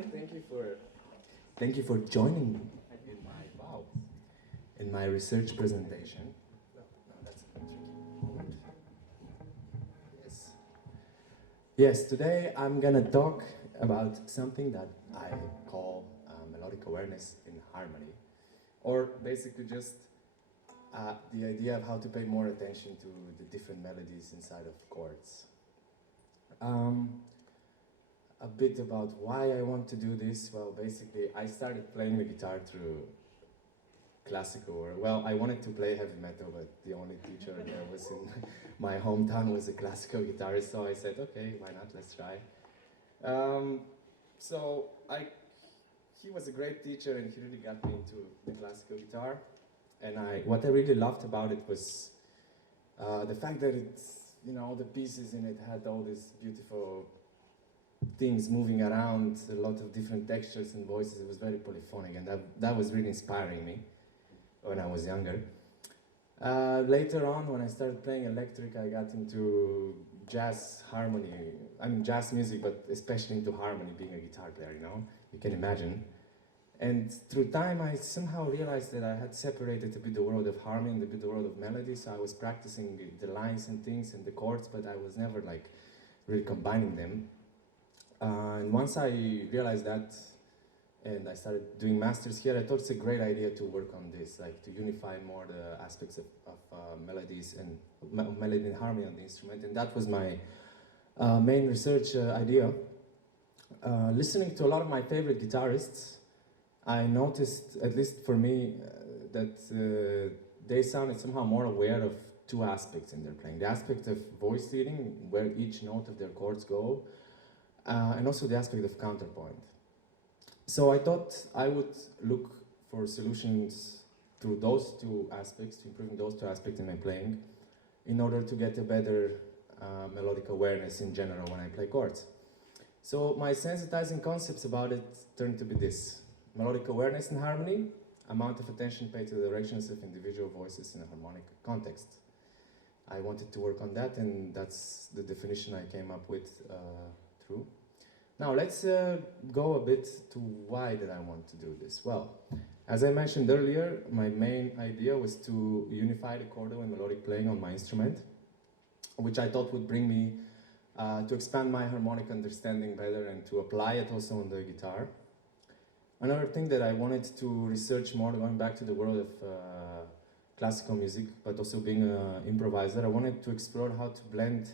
Hi, thank you for joining me in my research presentation. No, that's tricky. Yes. Yes, today I'm gonna talk about something that I call melodic awareness in harmony, or basically just the idea of how to pay more attention to the different melodies inside of chords. A bit about why I want to do this. Well, basically, I started playing the guitar through classical, or well, I wanted to play heavy metal, but the only teacher there was in my hometown was a classical guitarist, so I said, okay, why not, let's try. He was a great teacher, and he really got me into the classical guitar. And what I really loved about it was the fact that it's, all the pieces in it had all these beautiful things moving around, a lot of different textures and voices. It was very polyphonic, and that was really inspiring me when I was younger. Later on, when I started playing electric, I got into jazz harmony. I mean jazz music, but especially into harmony, being a guitar player, you can imagine. And through time, I somehow realized that I had separated a bit the world of harmony and a bit the world of melody, so I was practicing the lines and things and the chords, but I was never really combining them. And once I realized that, and I started doing masters here, I thought it's a great idea to work on this, to unify more the aspects of melodies and melody and harmony on the instrument, and that was my main research idea. Listening to a lot of my favorite guitarists, I noticed, at least for me, that they sounded somehow more aware of two aspects in their playing. The aspect of voice leading, where each note of their chords go, and also the aspect of counterpoint. So I thought I would look for solutions to those two aspects, to improving those two aspects in my playing, in order to get a better melodic awareness in general when I play chords. So my sensitizing concepts about it turned to be this: melodic awareness and harmony, amount of attention paid to the directions of individual voices in a harmonic context. I wanted to work on that, and that's the definition I came up with through. Now let's go a bit to why did I want to do this. Well, as I mentioned earlier, my main idea was to unify the chordal and melodic playing on my instrument, which I thought would bring me to expand my harmonic understanding better and to apply it also on the guitar. Another thing that I wanted to research more, going back to the world of classical music, but also being an improviser, I wanted to explore how to blend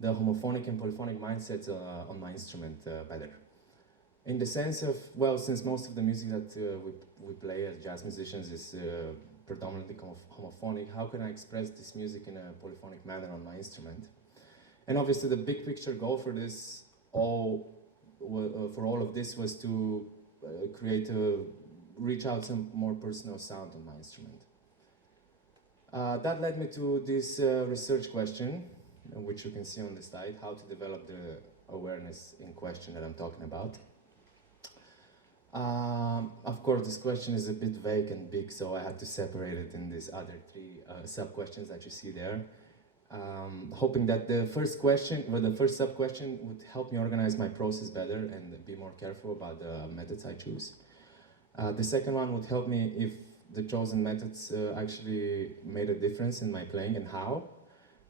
the homophonic and polyphonic mindsets on my instrument better. In the sense of, well, since most of the music that we play as jazz musicians is predominantly homophonic, how can I express this music in a polyphonic manner on my instrument? And obviously the big picture goal for this, for all of this, was to reach out some more personal sound on my instrument. That led me to this research question, which you can see on the slide, how to develop the awareness in question that I'm talking about. Of course, this question is a bit vague and big, so I had to separate it in these other three sub-questions that you see there. Hoping that the first sub-question would help me organize my process better and be more careful about the methods I choose. The second one would help me if the chosen methods actually made a difference in my playing and how.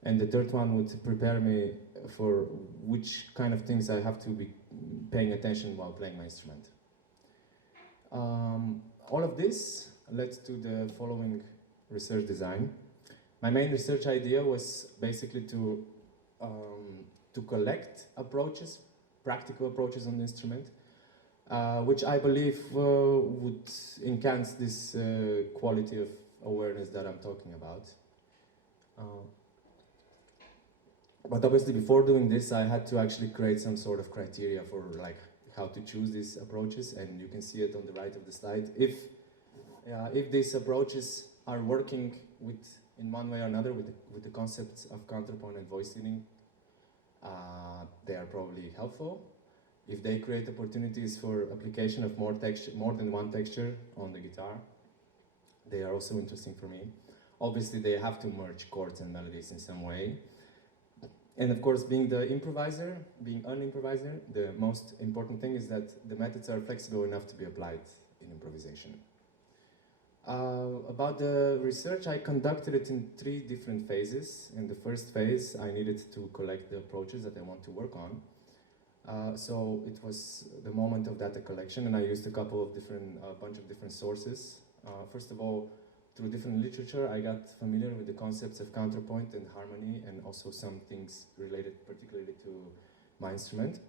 And the third one would prepare me for which kind of things I have to be paying attention while playing my instrument. All of this led to the following research design. My main research idea was basically to collect approaches, practical approaches on the instrument, which I believe would enhance this quality of awareness that I'm talking about. But obviously before doing this, I had to actually create some sort of criteria for how to choose these approaches, and you can see it on the right of the slide. If these approaches are working in one way or another with the concepts of counterpoint and voice leading, they are probably helpful. If they create opportunities for application of more than one texture on the guitar, they are also interesting for me. Obviously, they have to merge chords and melodies in some way. And of course, being an improviser, the most important thing is that the methods are flexible enough to be applied in improvisation. About the research, I conducted it in 3 different phases. In the first phase, I needed to collect the approaches that I want to work on. So it was the moment of data collection, and I used a bunch of different sources. First of all, through different literature, I got familiar with the concepts of counterpoint and harmony, and also some things related particularly to my instrument.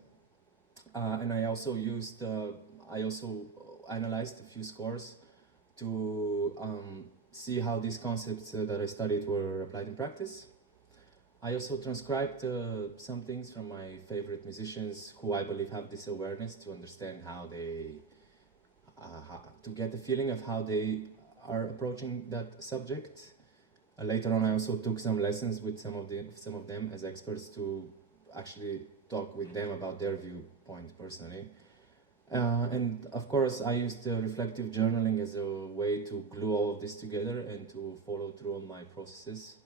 And I also analyzed a few scores to see how these concepts that I studied were applied in practice. I also transcribed some things from my favorite musicians who I believe have this awareness to understand how they, to get the feeling of how they are approaching that subject. Later on, I also took some lessons with some of them as experts to actually talk with them about their viewpoint personally. And of course, I used reflective journaling as a way to glue all of this together and to follow through on my processes.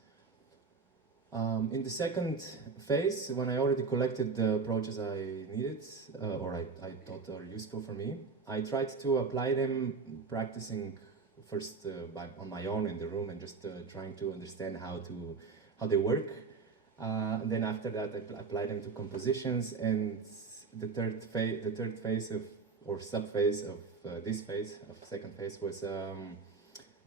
In the second phase, when I already collected the approaches I needed, or I thought are useful for me, I tried to apply them, practicing first on my own in the room and just trying to understand how they work. Then after that, I applied them to compositions, and the third phase or sub-phase of this phase, of second phase, was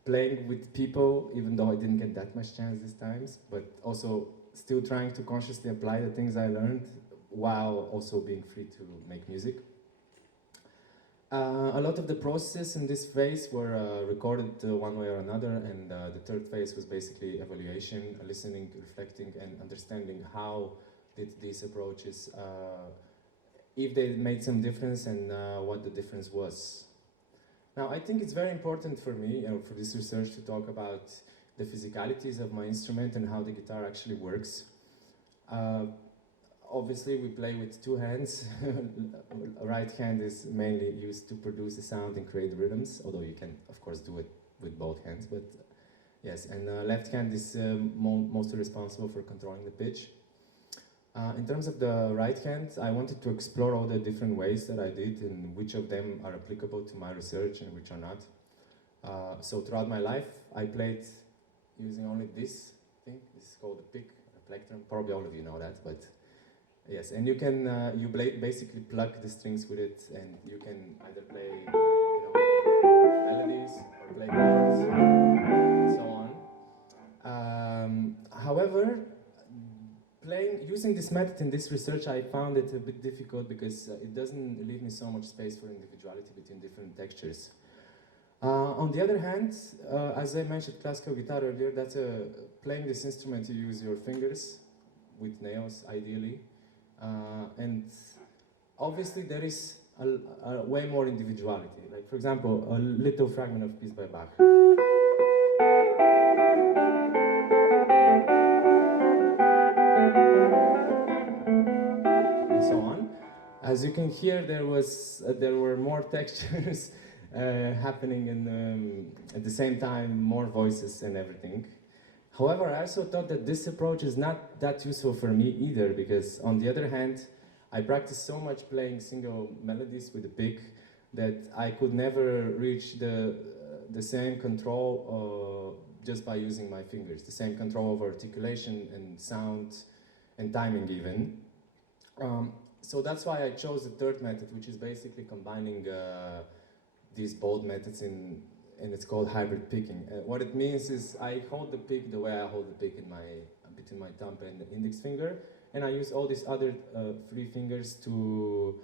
playing with people, even though I didn't get that much chance these times, but also still trying to consciously apply the things I learned while also being free to make music. A lot of the processes in this phase were recorded one way or another, and the third phase was basically evaluation, listening, reflecting, and understanding how did these approaches, if they made some difference and what the difference was. Now, I think it's very important for me, for this research, to talk about the physicalities of my instrument and how the guitar actually works. Obviously, we play with 2 hands. Right hand is mainly used to produce the sound and create rhythms, although you can, of course, do it with both hands. But yes, and left hand is mostly responsible for controlling the pitch. In terms of the right hand, I wanted to explore all the different ways that I did and which of them are applicable to my research and which are not. So throughout my life, I played using only this thing. This is called a pick, a plectrum. Probably all of you know that, but yes. And you can basically plug the strings with it, and you can either play melodies or play chords and so on. However, using this method in this research, I found it a bit difficult because it doesn't leave me so much space for individuality between different textures. On the other hand, as I mentioned classical guitar earlier, that's playing this instrument, you use your fingers with nails, ideally. And obviously there is a way more individuality. Like, for example, a little fragment of Piece by Bach. As you can hear, there were more textures happening, and at the same time, more voices and everything. However, I also thought that this approach is not that useful for me either, because on the other hand, I practiced so much playing single melodies with the pick that I could never reach the same control just by using my fingers, the same control over articulation and sound and timing even. So that's why I chose the third method, which is basically combining these both methods and it's called hybrid picking. What it means is I hold the pick the way I hold the pick between my thumb and the index finger, and I use all these other 3 fingers to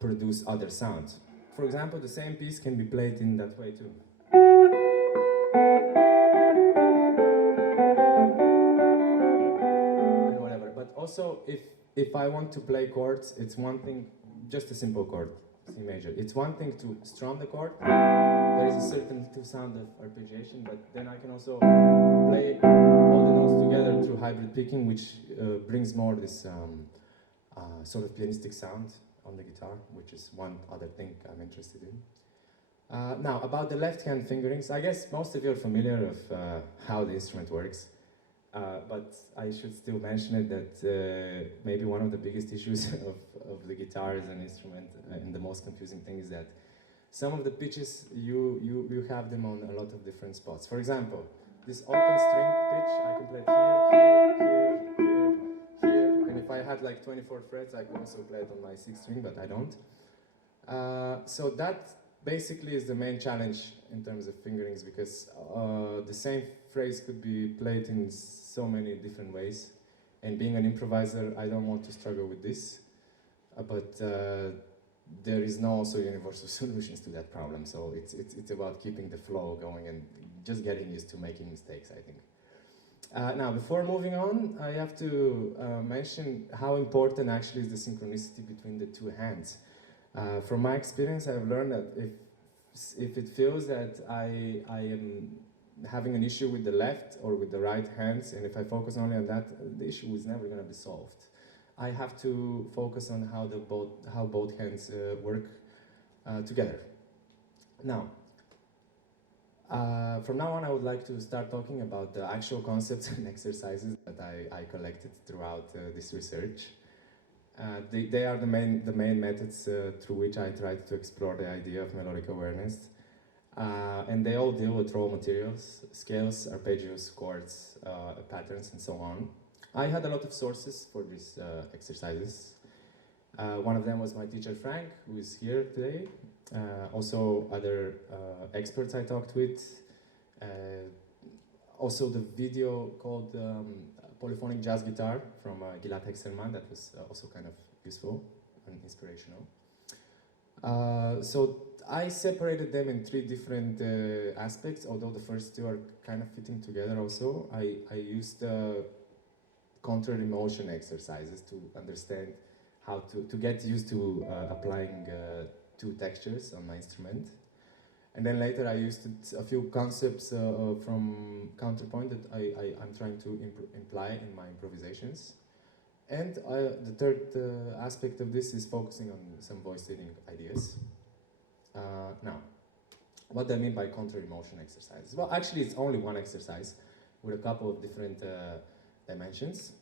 produce other sounds. For example, the same piece can be played in that way too. And whatever. But also, if I want to play chords, it's one thing, just a simple chord, C major. It's one thing to strum the chord. There is a certain little sound of arpeggiation, but then I can also play all the notes together through hybrid picking, which brings more this sort of pianistic sound on the guitar, which is one other thing I'm interested in. Now, about the left hand fingerings, I guess most of you are familiar of how the instrument works. But I should still mention it that maybe one of the biggest issues of the guitar as an instrument and the most confusing thing is that some of the pitches, you have them on a lot of different spots. For example, this open string pitch, I can play here, and if I had like 24 frets, I could also play it on my 6th string, but I don't. So that basically is the main challenge in terms of fingerings, because the same phrase could be played in so many different ways. And being an improviser, I don't want to struggle with this, but there is no also universal solutions to that problem. So it's about keeping the flow going and just getting used to making mistakes, I think. Now, before moving on, I have to mention how important actually is the synchronicity between the two hands. From my experience, I've learned that if it feels that I am having an issue with the left or with the right hands, and if I focus only on that, the issue is never going to be solved. I have to focus on how both hands work together. Now, from now on, I would like to start talking about the actual concepts and exercises that I collected throughout this research. They are the main methods through which I tried to explore the idea of melodic awareness. And they all deal with raw materials, scales, arpeggios, chords, patterns, and so on. I had a lot of sources for these exercises. One of them was my teacher Frank, who is here today. Also other experts I talked with. Also the video called Polyphonic Jazz Guitar from Gilad Hexerman, that was also kind of useful and inspirational. So I separated them in 3 different aspects, although the first 2 are kind of fitting together also. I used contrary motion exercises to understand how to get used to applying 2 textures on my instrument. And then later I used a few concepts from counterpoint that I'm trying to imply in my improvisations. And the third aspect of this is focusing on some voice leading ideas. Now, what do I mean by contrary motion exercises? Well, actually it's only one exercise with a couple of different dimensions.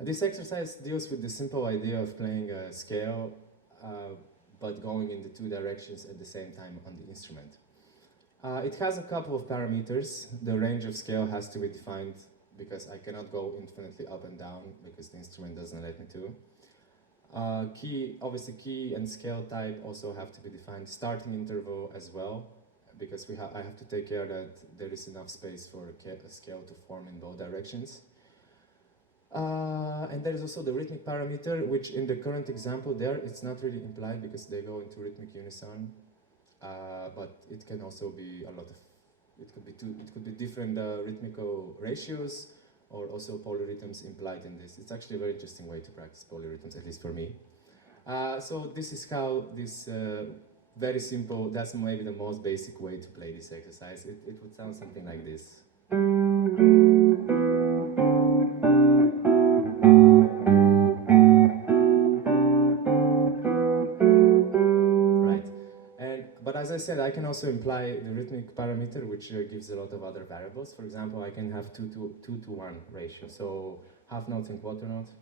This exercise deals with the simple idea of playing a scale but going in the 2 directions at the same time on the instrument. It has a couple of parameters. The range of scale has to be defined because I cannot go infinitely up and down because the instrument doesn't let me to. Obviously key and scale type also have to be defined. Starting interval as well, because I have to take care that there is enough space for a scale to form in both directions. And there is also the rhythmic parameter, which in the current example there, it's not really implied because they go into rhythmic unison, but it can also be a lot of, it could be different rhythmical ratios, or also polyrhythms implied in this. It's actually a very interesting way to practice polyrhythms, at least for me. So this is how this very simple, that's maybe the most basic way to play this exercise. It would sound something like this. But as I said, I can also imply the rhythmic parameter, which gives a lot of other variables. For example, I can have 2 to 1 ratio, so half notes and quarter notes.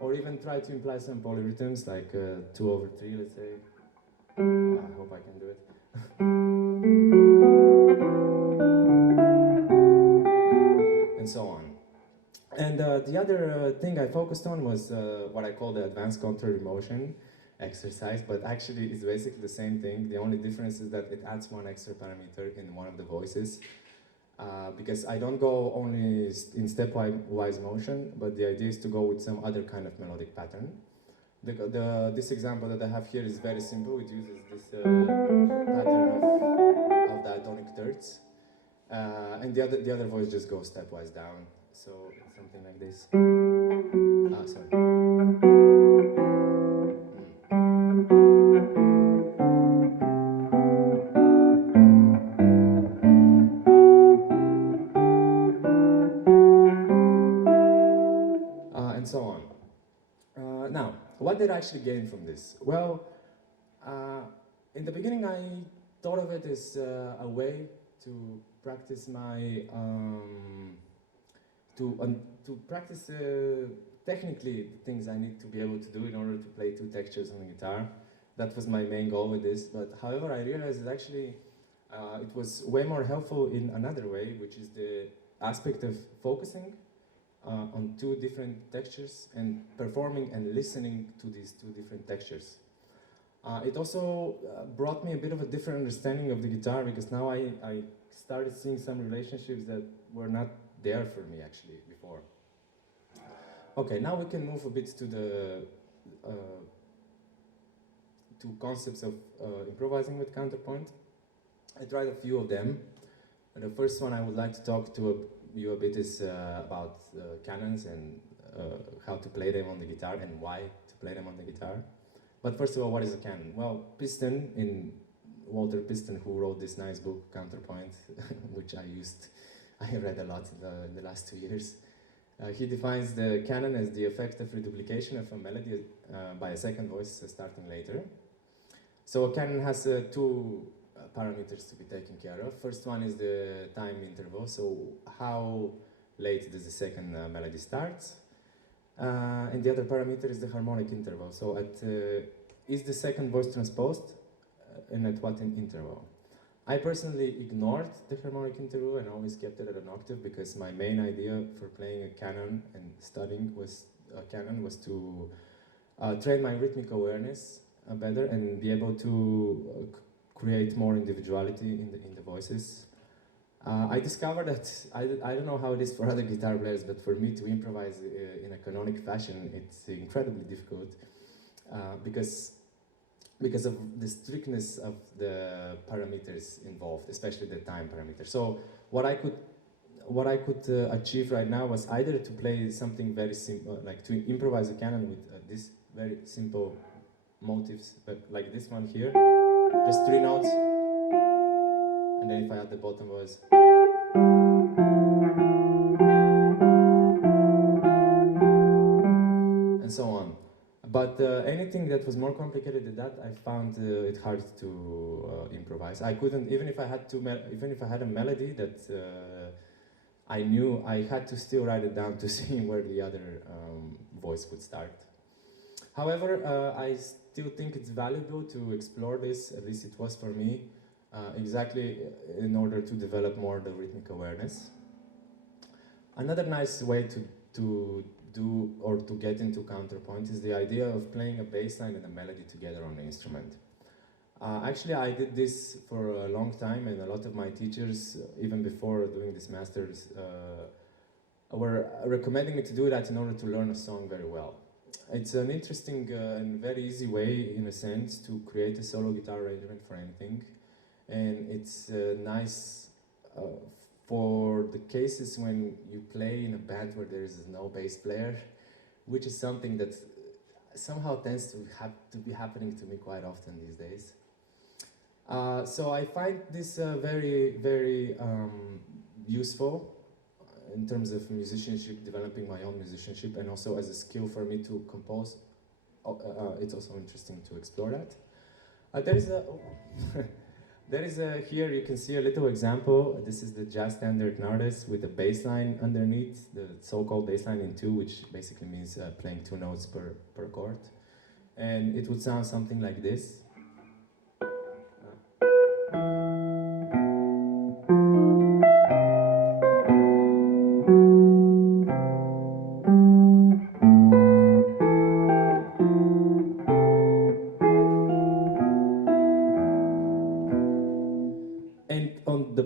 Or even try to imply some polyrhythms, like 2/3, let's say. I hope I can do it. And so on. And the other thing I focused on was what I call the advanced contrary motion exercise, but actually it's basically the same thing. The only difference is that it adds 1 extra parameter in one of the voices, because I don't go only in stepwise motion, but the idea is to go with some other kind of melodic pattern. This example that I have here is very simple. It uses this pattern of diatonic thirds, and the other voice just goes stepwise down. So it's something like this. Sorry. And so on. Now, what did I actually gain from this? Well, in the beginning I thought of it as a way to practice my to practice technically the things I need to be able to do in order to play two textures on the guitar. That was my main goal with this. But however, I realized that actually it was way more helpful in another way, which is the aspect of focusing on two different textures and performing and listening to these two different textures. It also brought me a bit of a different understanding of the guitar, because now I started seeing some relationships that were not there for me actually before. Okay, now we can move a bit to the to concepts of improvising with counterpoint. I tried a few of them. And the first one I would like to talk to you a bit is about canons and how to play them on the guitar and why to play them on the guitar. But first of all, what is a canon? Well, Piston, in Walter Piston, who wrote this nice book, Counterpoint, which I read a lot in the last 2 years. He defines the canon as the effect of reduplication of a melody by a second voice starting later. So a canon has two parameters to be taken care of. First one is the time interval, so how late does the second melody start? And the other parameter is the harmonic interval, so is the second voice transposed and at what interval? I personally ignored the harmonic interval and always kept it at an octave, because my main idea for playing a canon and studying a canon was to train my rhythmic awareness better and be able to create more individuality in the voices. I discovered that, I don't know how it is for other guitar players, but for me to improvise in a canonic fashion, it's incredibly difficult because of the strictness of the parameters involved, especially the time parameter. So what I could achieve right now was either to play something very simple, like to improvise a canon with this very simple motifs, but like this one here, just 3 notes, and then if I add the bottom voice, and so on. But anything that was more complicated than that, I found it hard to improvise. I couldn't, even if I had a melody that I knew, I had to still write it down to see where the other voice would start. However, I still think it's valuable to explore this, at least it was for me, exactly in order to develop more the rhythmic awareness. Another nice way to do or to get into counterpoint is the idea of playing a bass line and a melody together on the instrument. Actually, I did this for a long time, and a lot of my teachers, even before doing this masters, were recommending me to do that in order to learn a song very well. It's an interesting and very easy way, in a sense, to create a solo guitar arrangement for anything, and it's nice for the cases when you play in a band where there is no bass player, which is something that somehow tends to be happening to me quite often these days. So I find this very, very useful in terms of musicianship, developing my own musicianship, and also as a skill for me to compose. It's also interesting to explore that. There is here you can see a little example. This is the jazz standard Nardis with the bass line underneath, the so-called bass line in 2, which basically means playing 2 notes per chord. And it would sound something like this.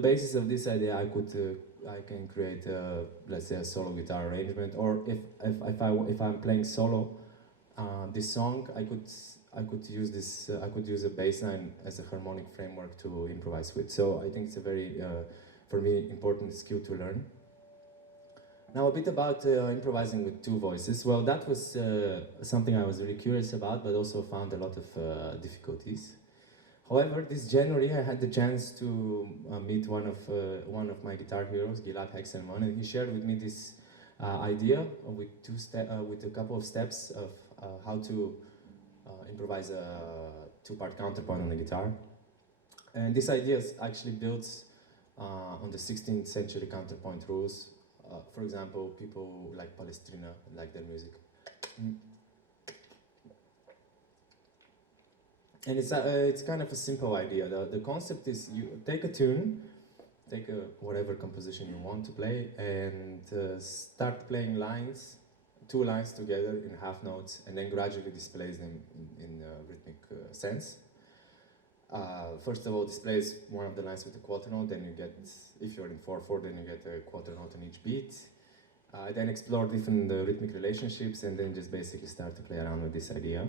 Basis of this idea, I can create, let's say, a solo guitar arrangement, or if I'm playing solo, this song, I could use a bass line as a harmonic framework to improvise with. So I think it's a very, for me, important skill to learn. Now a bit about improvising with 2 voices. Well, that was something I was really curious about, but also found a lot of difficulties. However, this January I had the chance to meet one of my guitar heroes, Gilad Hexelman, and he shared with me this idea with a couple of steps of how to improvise a 2-part counterpoint on the guitar. And this idea is actually built on the 16th century counterpoint rules. For example, people like Palestrina like their music. And it's kind of a simple idea. The concept is you take a tune, take whatever composition you want to play, and start playing lines, two lines together in half notes, and then gradually displays them in a rhythmic sense. First of all, displays one of the lines with a quarter note, then you get, if you're in 4/4, then you get a quarter note on each beat. Then explore different rhythmic relationships, and then just basically start to play around with this idea.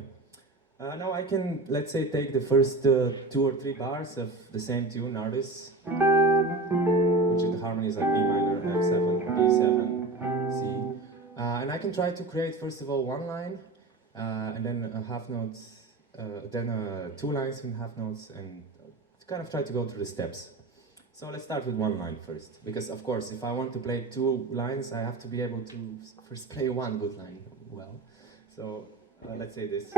Now I can, let's say, take the first 2 or 3 bars of the same tune, Nardis, which is the harmonies like E minor, F7, B7, C. And I can try to create, first of all, one line, and then a half note, then 2 lines in half notes, and kind of try to go through the steps. So let's start with one line first, because of course, if I want to play 2 lines, I have to be able to first play one good line well. So let's say this.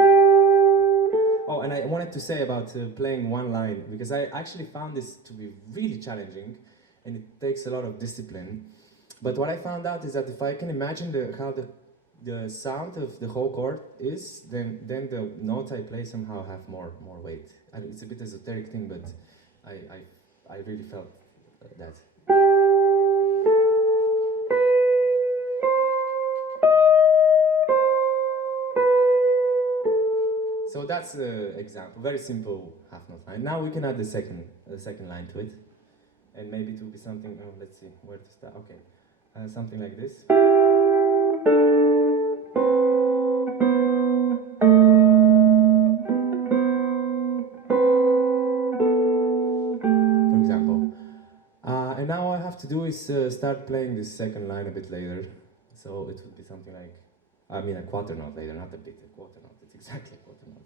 Oh, and I wanted to say about playing one line, because I actually found this to be really challenging, and it takes a lot of discipline. But what I found out is that if I can imagine how the sound of the whole chord is, then the notes I play somehow have more weight. And it's a bit esoteric thing, but I really felt that. So that's the example, very simple half note line. Now we can add the second line to it, and maybe it will be something. Oh, let's see where to start. Okay, something like this. For example, and now all I have to do is start playing this second line a bit later. So it would be something like, I mean, a quarter note later, not a bit, a quarter note. It's exactly a quarter note.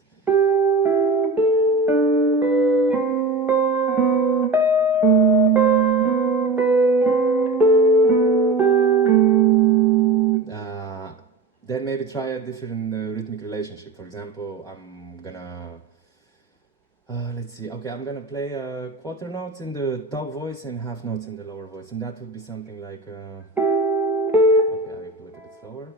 Then maybe try a different rhythmic relationship. For example, I'm gonna, let's see, okay, I'm gonna play quarter notes in the top voice and half notes in the lower voice. And that would be something like, okay, I'll do it a bit slower.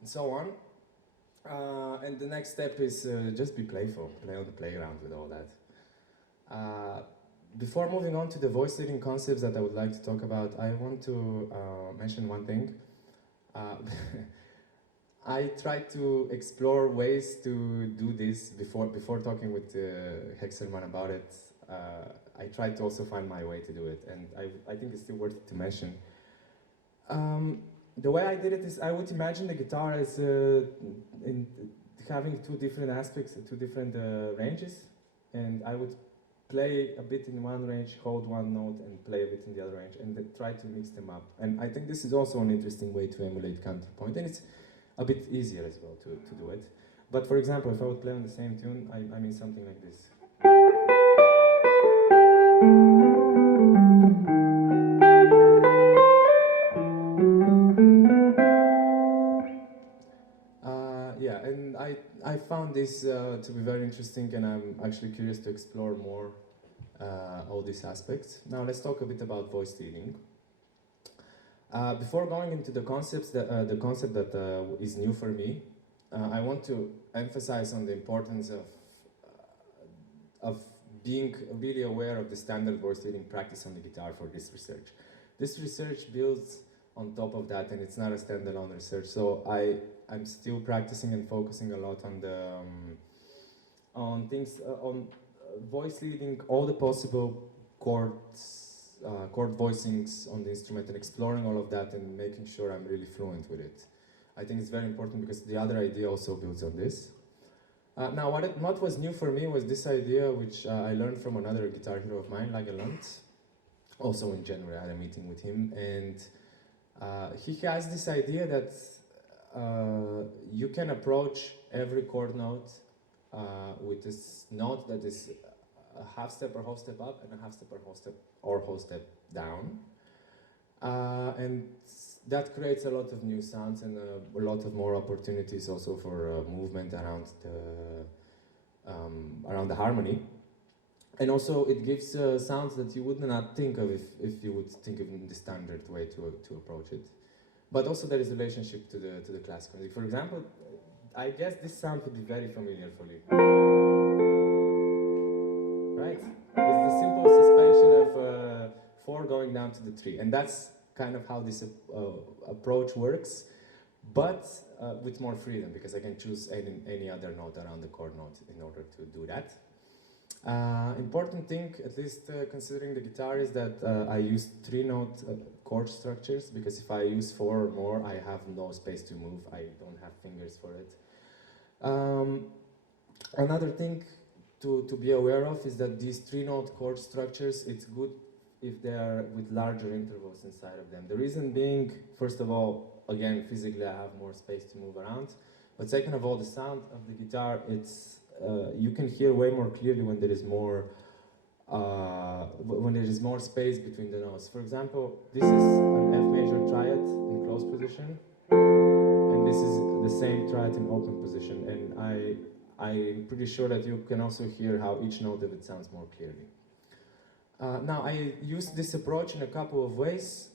And so on. And the next step is just be playful, play on the playground with all that. Before moving on to the voice leading concepts that I would like to talk about, I want to mention one thing. I tried to explore ways to do this before talking with Hexerman about it. I tried to also find my way to do it, and I think it's still worth it to mention. The way I did it is I would imagine the guitar as having 2 different aspects, 2 different ranges, and I would play a bit in one range, hold one note, and play a bit in the other range, and then try to mix them up. And I think this is also an interesting way to emulate counterpoint, and it's a bit easier as well to do it. But for example, if I would play on the same tune, I mean something like this. Yeah, and I found this to be very interesting, and I'm actually curious to explore more all these aspects. Now let's talk a bit about voice leading. Before going into the concepts, the concept that is new for me, I want to emphasize on the importance of being really aware of the standard voice leading practice on the guitar for this research. This research builds on top of that, and it's not a standalone research. So I'm still practicing and focusing a lot on the on things on voice leading, all the possible chord voicings on the instrument, and exploring all of that and making sure I'm really fluent with it. I think it's very important because the other idea also builds on this. Now, what was new for me was this idea, which I learned from another guitar hero of mine, Lagerlund. Also in January, I had a meeting with him, and he has this idea that you can approach every chord note with this note that is a half step or whole step up and a half step or whole step down. and that creates a lot of new sounds and a lot of more opportunities also for movement around the harmony. And also it gives sounds that you would not think of if you would think of in the standard way to approach it. But also there is a relationship to the classical music. For example, I guess this sound would be very familiar for you. Right? It's the simple suspension of 4 going down to the 3. And that's kind of how this approach works, but with more freedom, because I can choose any other note around the chord note in order to do that. Important thing, at least considering the guitar, is that I use 3-note chord structures, because if I use 4 or more, I have no space to move. I don't have fingers for it. Another thing to be aware of is that these 3-note chord structures, it's good if they are with larger intervals inside of them. The reason being, first of all, again, physically I have more space to move around, but second of all, the sound of the guitar, it's you can hear way more clearly when there is more space between the notes. For example, this is an F major triad in closed position, and this is the same triad in open position. And I'm pretty sure that you can also hear how each note of it sounds more clearly. Now, I used this approach in a couple of ways.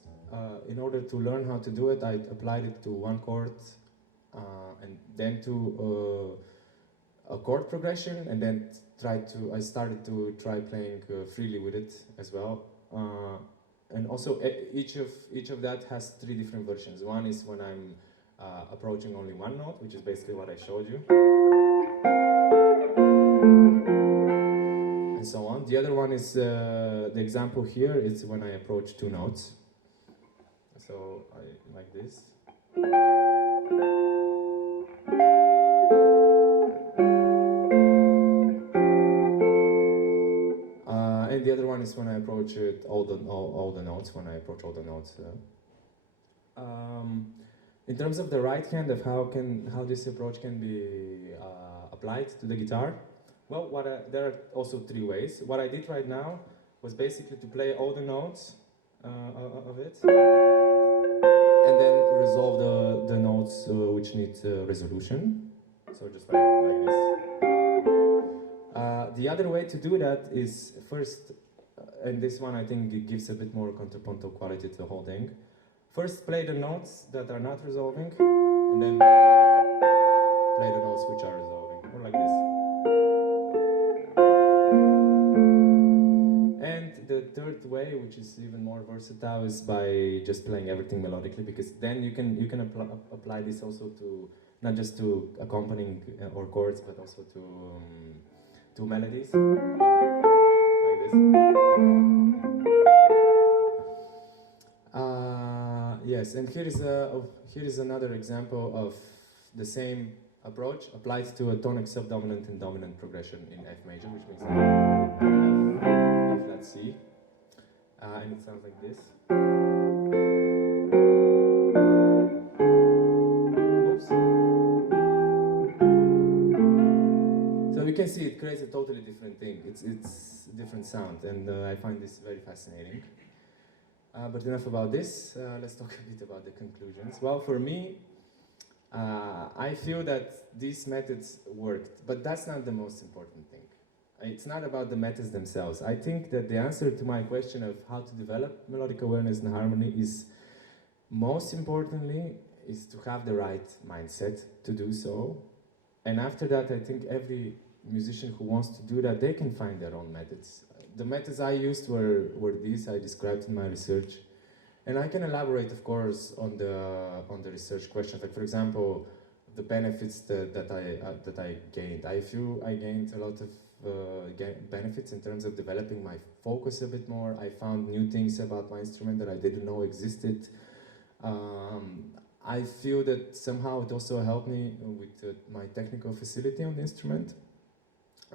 In order to learn how to do it, I applied it to one chord, and then to a chord progression, and then I started to try playing freely with it as well. And also, each of that has 3 different versions. One is when I'm approaching only one note, which is basically what I showed you, and so on. The other one is, the example here is when I approach 2 notes. So I like this. And the other one is when I approach all the notes, when I approach all the notes. In terms of the right hand, of how this approach can be applied to the guitar, well, there are also 3 ways. What I did right now was basically to play all the notes of it, and then resolve the notes which need resolution. So just like this. The other way to do that is first, and this one I think it gives a bit more contrapuntal quality to the whole thing. First play the notes that are not resolving, and then play the notes which are resolving, or like this. And the third way, which is even more versatile, is by just playing everything melodically, because then you can apply this also to not just to accompanying or chords, but also to melodies, like this. Yes, and here is another example of the same approach applied to a tonic subdominant and dominant progression in F major, which means F flat C, and it sounds like this. So you can see it creates a totally different thing. It's a different sound, and I find this very fascinating. But enough about this. Let's talk a bit about the conclusions. Well, for me, I feel that these methods worked, but that's not the most important thing. It's not about the methods themselves. I think that the answer to my question of how to develop melodic awareness and harmony is, most importantly, is to have the right mindset to do so. And after that, I think every musician who wants to do that, they can find their own methods. The methods I used were these I described in my research. And I can elaborate, of course, on the research questions. Like, for example, the benefits that I gained. I feel I gained a lot of benefits in terms of developing my focus a bit more. I found new things about my instrument that I didn't know existed. I feel that somehow it also helped me with my technical facility on the instrument.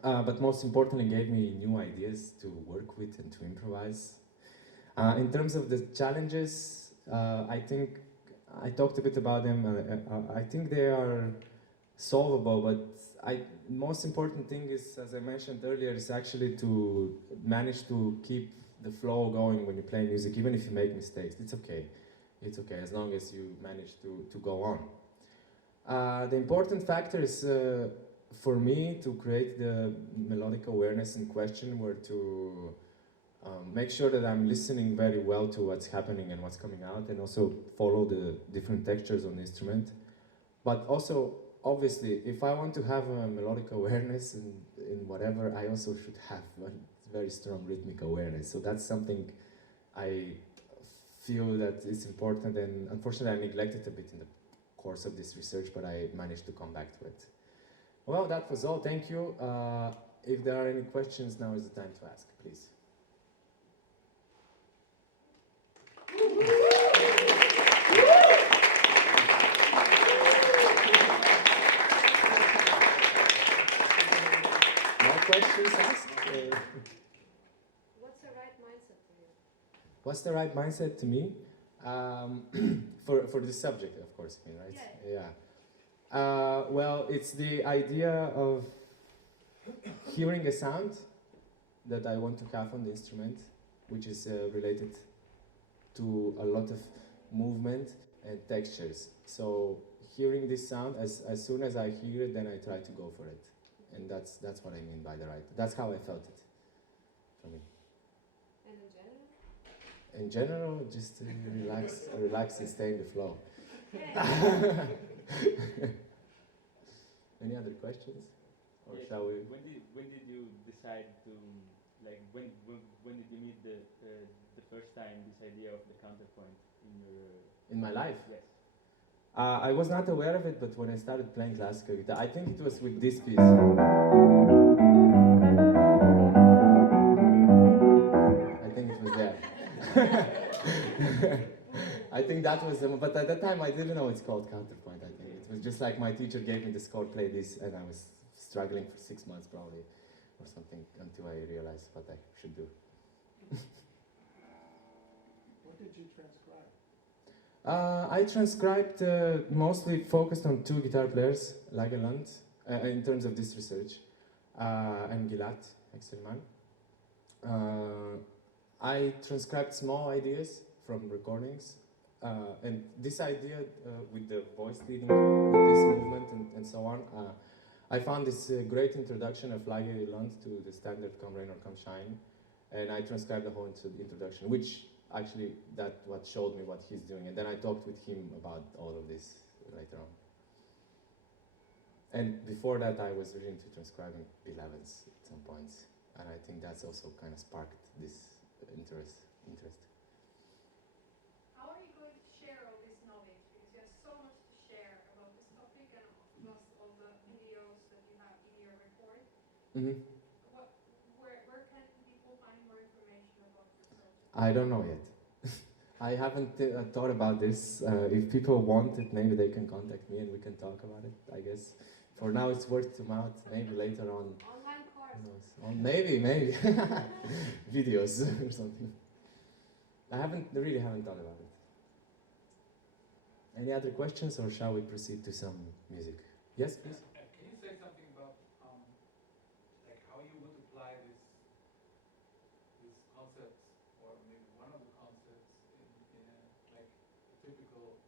But most importantly, gave me new ideas to work with and to improvise. In terms of the challenges, I think I talked a bit about them. I think they are solvable, but most important thing is, as I mentioned earlier, is actually to manage to keep the flow going when you play music, even if you make mistakes. It's okay. it's okay, as long as you manage to go on. The important factor is for me to create the melodic awareness in question were to make sure that I'm listening very well to what's happening and what's coming out, and also follow the different textures on the instrument. But also, obviously, if I want to have a melodic awareness in whatever, I also should have a very strong rhythmic awareness. So that's something I feel that is important, and unfortunately I neglected a bit in the course of this research, but I managed to come back to it. Well, that was all. Thank you. If there are any questions, now is the time to ask, please. More questions asked? What's the right mindset to you? What's the right mindset to me? For this subject, of course, you mean, right? Yeah. Well, it's the idea of hearing a sound that I want to have on the instrument, which is related to a lot of movement and textures. So hearing this sound, as soon as I hear it, then I try to go for it. And that's what I mean by the right. That's how I felt it for me. And in general? In general, just to relax and stay in the flow. Any other questions? Or yes. shall we? When did you decide to, like, when did you meet the first time this idea of the counterpoint in your... In my life? Yes. I was not aware of it, but when I started playing classical guitar, I think it was with this piece. I think it was there. I think that was, but at that time I didn't know it's called counterpoint. I think it was just like my teacher gave me the score, play this, and I was struggling for 6 months probably, or something, until I realized what I should do. What did you transcribe? I transcribed mostly focused on 2 guitar players, Lagerland, in terms of this research, and Gilad Exelman. I transcribed small ideas from recordings, and this idea with the voice leading with this movement and so on, I found this great introduction of Lagerland to the standard Come Rain or Come Shine, and I transcribed the whole introduction, which actually that what showed me what he's doing, and then I talked with him about all of this later on. And before that I was really into transcribing B11s at some points, and I think that's also kind of sparked this interest. How are you going to share all this knowledge? Because you have so much to share about this topic, and plus all the videos that you have in your report. Mm-hmm. Where can people find more information about this subject? I don't know yet. I haven't thought about this. If people want it, maybe they can contact me and we can talk about it, I guess. For now it's word of mouth, maybe later on. Online course. Who knows? Maybe. Videos or something. I really haven't thought about it. Any other questions, or shall we proceed to some music? Yes, please? Can you say something about like how you would apply this concept, or maybe one of the concepts in a like a typical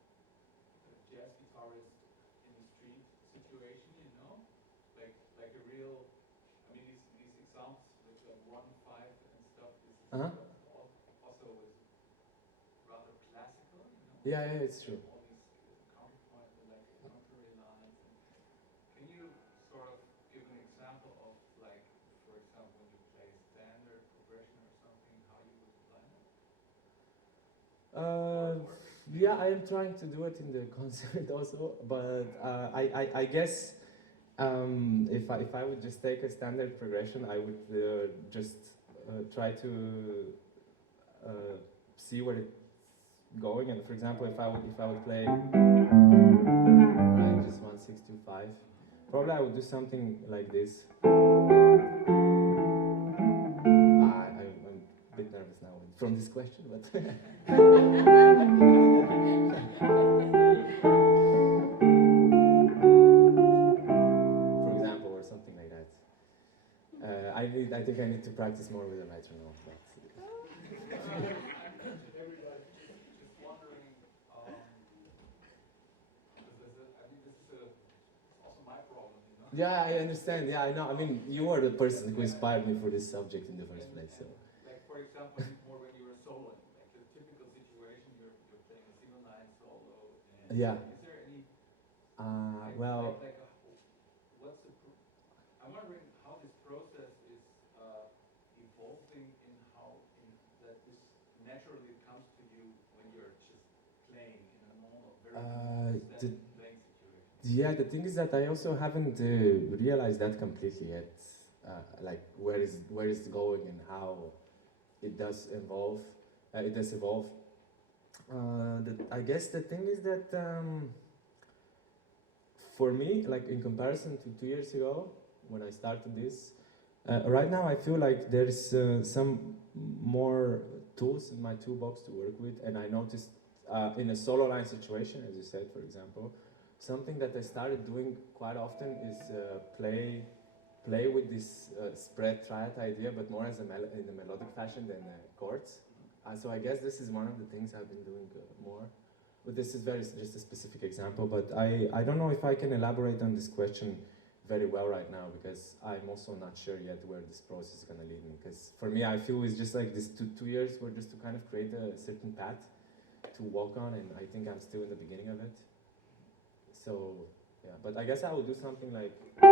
jazz guitarist in the street situation, you know, like a real. I mean, these examples with the 1/5 and stuff. This is also is rather classical, you know. Yeah, it's true. All these counterpoint, like contrary lines. Can you sort of give an example of, like, for example, when you play standard progression or something, how you would apply that? Yeah, I am trying to do it in the concert also, but I guess if I would just take a standard progression, I would just try to see where it's going. And for example, if I would play just 1, 6, 2, 5, probably I would do something like this. I'm a bit nervous now from this question, but. For example, or something like that. I think I need to practice more with a metronome. But Everybody just wondering, Yeah, I understand. Yeah, I know. I mean, you were the person who inspired me for this subject in the first place. So. Like for example, more when you were soloing, like the typical situation, you're playing a single line solo, and Yeah. is there any Well. what's the? I'm wondering how this process is evolving in how in that this naturally comes to you when you're just playing in a normal, very set playing situation. Yeah, the thing is that I also haven't realized that completely yet. Like where is it going and how it does evolve. It does evolve. I guess the thing is that for me, like in comparison to 2 years ago when I started this, right now I feel like there's some more tools in my toolbox to work with, and I noticed in a solo line situation, as you said, for example, something that I started doing quite often is play with this spread triad idea, but more as in a melodic fashion than chords. So I guess this is one of the things I've been doing more. But this is just a specific example, but I don't know if I can elaborate on this question very well right now, because I'm also not sure yet where this process is going to lead me. Because for me, I feel it's just like these two years were just to kind of create a certain path to walk on, and I think I'm still in the beginning of it. So, yeah, but I guess I will do something like... I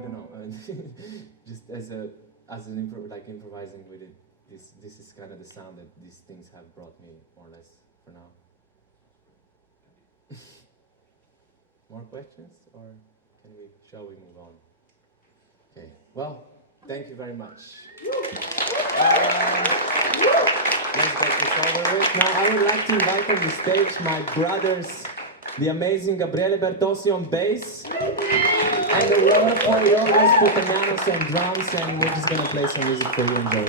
don't know, just as improvising with it. This is kind of the sound that these things have brought me, more or less, for now. More questions, or shall we move on? Okay. Well, thank you very much. Let's get this over with. Now I would like to invite on the stage my brothers, the amazing Gabriele Bertossi on bass, and the wonderful always Potamianos on drums, and we're just gonna play some music for you. Enjoy.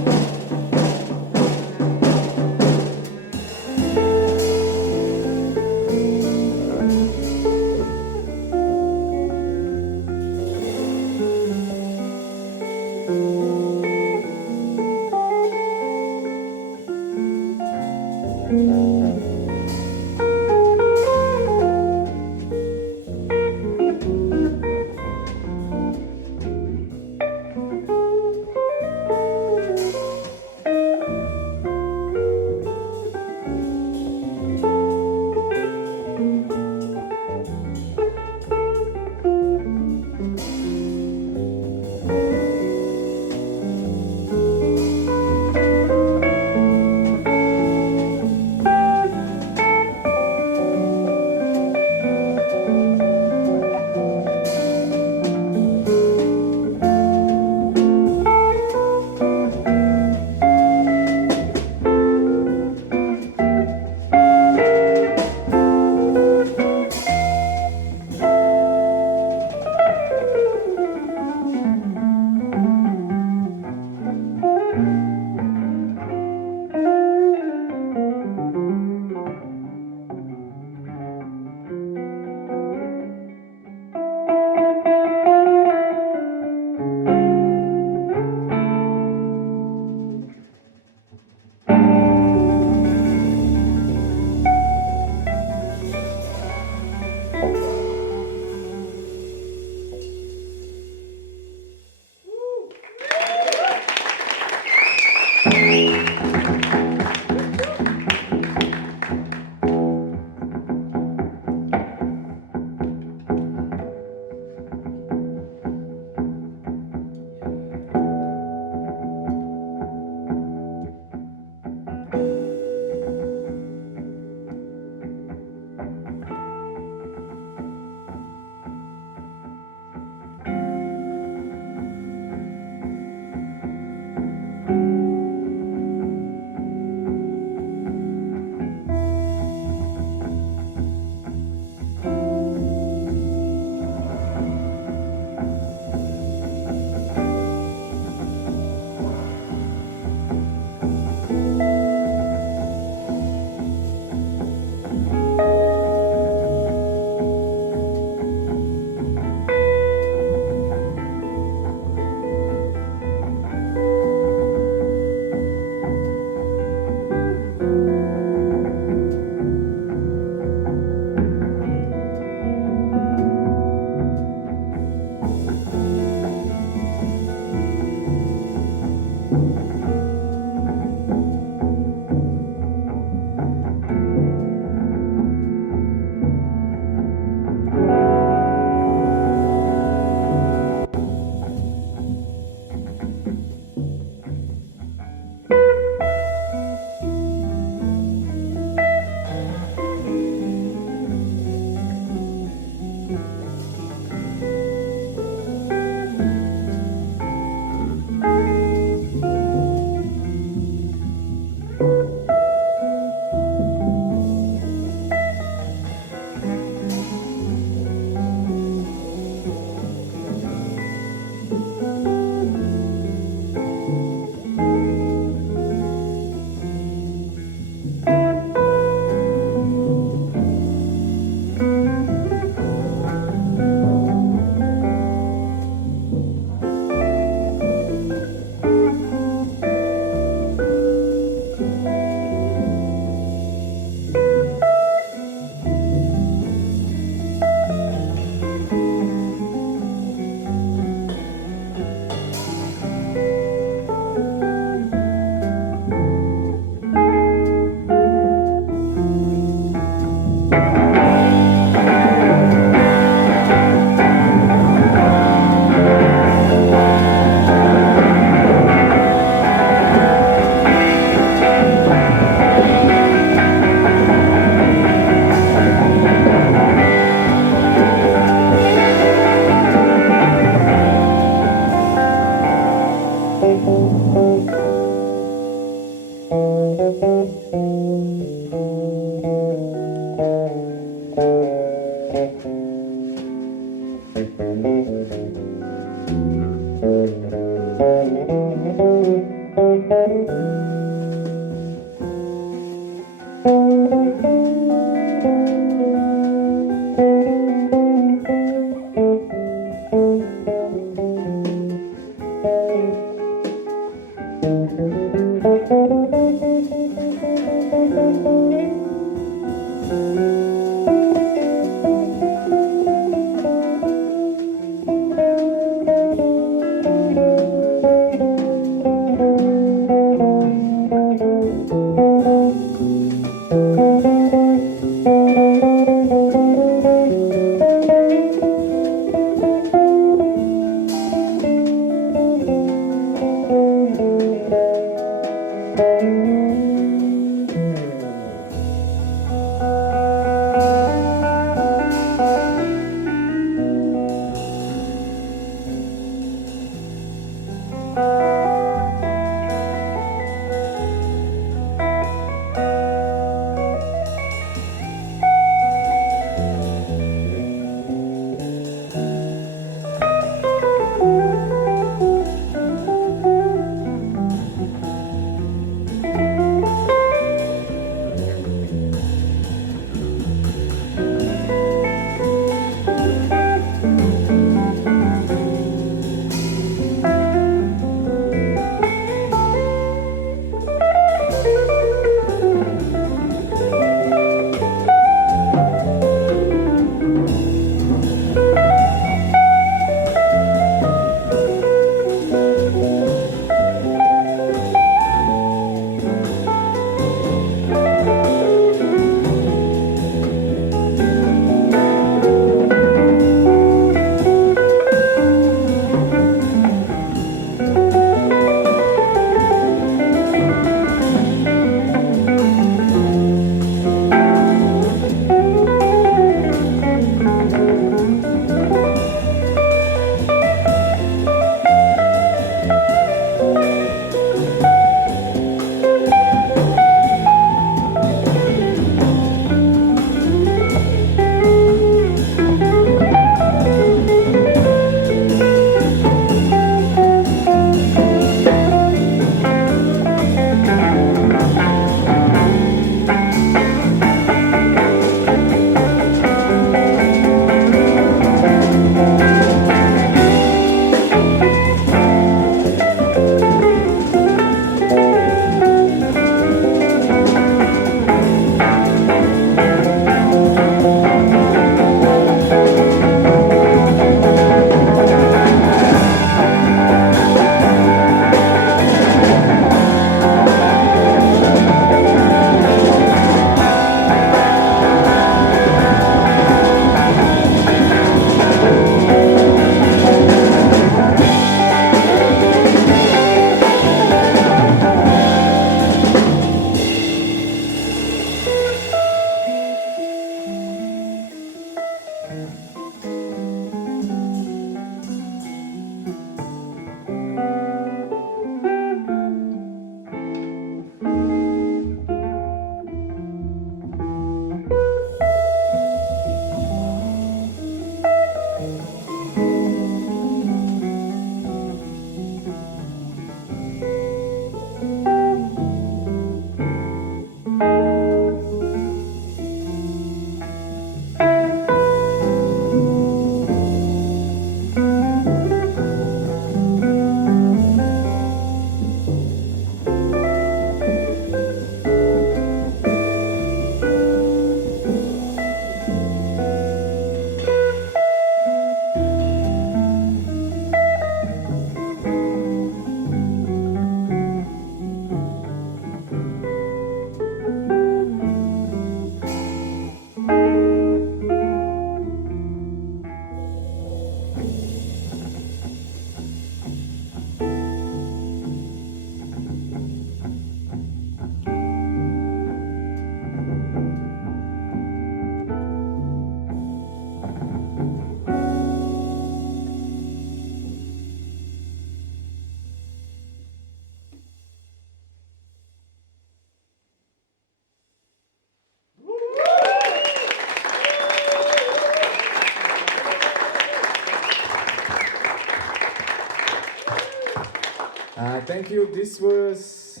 Thank you. This was,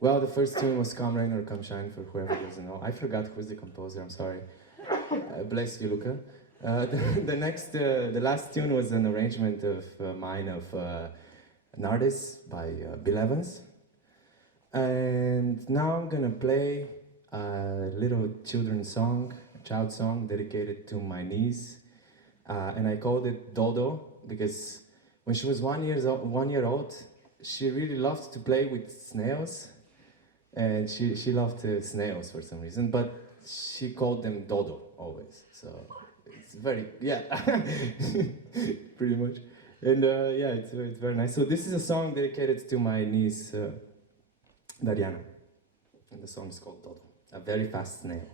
well, the first tune was Come Rain or Come Shine, for whoever doesn't know. I forgot who's the composer, I'm sorry. Bless you, Luca. The last tune was an arrangement of mine of Nardis by Bill Evans. And now I'm gonna play a little children's song, a child song dedicated to my niece, and I called it Dodo because when she was 1 year old, she really loved to play with snails, and she loved snails for some reason, but she called them Dodo always. So it's very, yeah, pretty much. And yeah, it's very nice. So this is a song dedicated to my niece, Dariana. And the song is called Dodo, a very fast snail.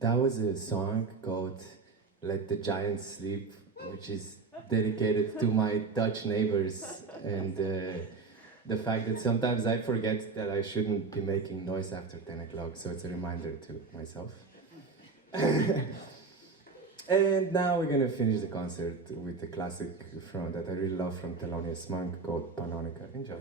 That was a song called Let the Giants Sleep, which is dedicated to my Dutch neighbors and the fact that sometimes I forget that I shouldn't be making noise after 10 o'clock, so it's a reminder to myself. And now we're gonna finish the concert with a classic that I really love from Thelonious Monk called Panonica. Enjoy.